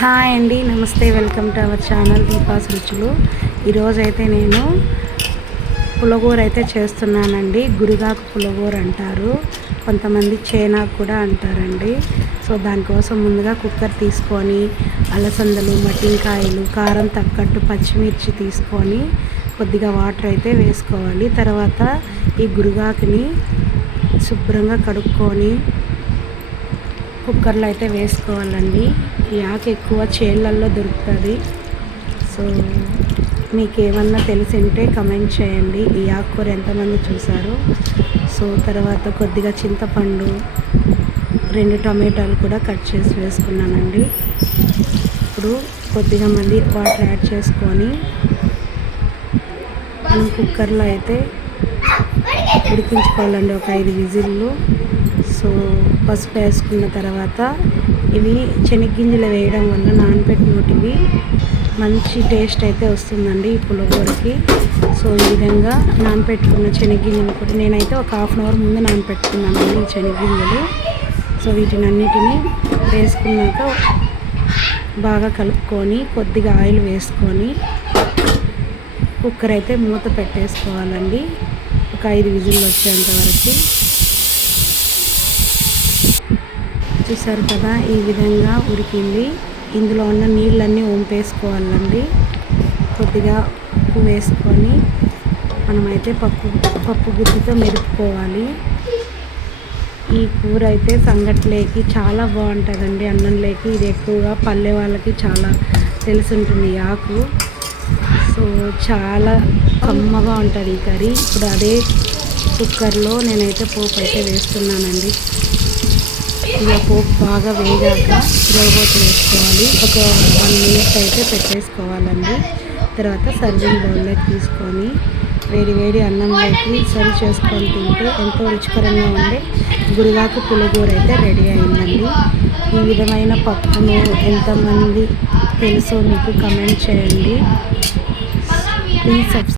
Hi అండి నమస్తే welcome to our channel Deepa's Ruchulu ఈరోజైతే నేను పులగూర అయితే చేస్తున్నానండి గురిగాకు పులగూర అంటారు. కొంతమంది చేనాకు కూడా అంటారండి. సో దానికోసం ముందుగా కుక్కర్ తీసుకొని అలసందలు మట్టింకాయలు కారం తగ్గట్టు పచ్చిమిర్చి తీసుకొని కొద్దిగా వాటర్ అయితే వేసుకోవాలి. తర్వాత ఈ గురుగాకుని శుభ్రంగా కడుక్కొని కుక్కర్లో అయితే వేసుకోవాలండి. ఈ ఆకు ఎక్కువ చేళ్ళల్లో దొరుకుతుంది. సో మీకు ఏమన్నా తెలిసి ఉంటే కమెంట్ చేయండి. ఈ ఆకుకూర ఎంతమంది చూసారో? సో తర్వాత కొద్దిగా చింతపండు రెండు టమాటాలు కూడా కట్ చేసి వేసుకున్నానండి. ఇప్పుడు కొద్దిగా మళ్ళీ వాటర్ యాడ్ చేసుకొని మనం కుక్కర్లో అయితే ఉడికించుకోవాలండి ఒక ఐదు విజిల్లు. సో పసుపు వేసుకున్న తర్వాత ఇవి శనగ్గింజలు వేయడం వల్ల నానబెట్టినటివి మంచి టేస్ట్ అయితే వస్తుందండి ఈ పులగూరకి సో ఈ విధంగా నానపెట్టుకున్న శనగ్గింజలు కూడా నేనైతే ఒక హాఫ్ అన్ అవర్ ముందు నానపెట్టుకున్నానండి ఈ శనగ్గింజలు. సో వీటిని అన్నిటినీ వేసుకున్నాక బాగా కలుపుకొని కొద్దిగా ఆయిల్ వేసుకొని కుక్కర్ అయితే మూత పెట్టేసుకోవాలండి. ఒక ఐదు విజిల్లు వచ్చేంత వరకు. చూసారు కదా ఈ విధంగా ఉడికింది. ఇందులో ఉన్న నీళ్ళన్నీ వంపేసుకోవాలండి. కొద్దిగా ఉప్పు వేసుకొని మనమైతే పప్పు పప్పు గుత్తితో మెరుపుకోవాలి ఈ కూర అయితే సంగట్లేకి చాలా బాగుంటుందండి అన్నంలోకి. ఇది ఎక్కువగా పల్లె వాళ్ళకి చాలా తెలుసుంటుంది ఆకు. సో చాలా కమ్మగా ఉంటుంది ఈ కర్రీ. ఇప్పుడు అదే కుక్కర్లో నేనైతే పోపు అయితే వేస్తున్నానండి. ఇక పోపు బాగా వేగాక రోబోట్ వేసుకోవాలి. ఒక వన్ మినిట్ అయితే పెట్టేసుకోవాలండి. తర్వాత సర్వింగ్ బౌల్లోకి తీసుకొని వేడి వేడి అన్నంలోకి సర్వ్ చేసుకొని తింటే ఎంతో రుచికరంగా ఉండే గురుగాకు పులిగూర అయితే రెడీ అయిందండి. ఈ విధమైన పప్పును ఎంతమంది తెలుసో మీకు కమెంట్ చేయండి. Please subscribe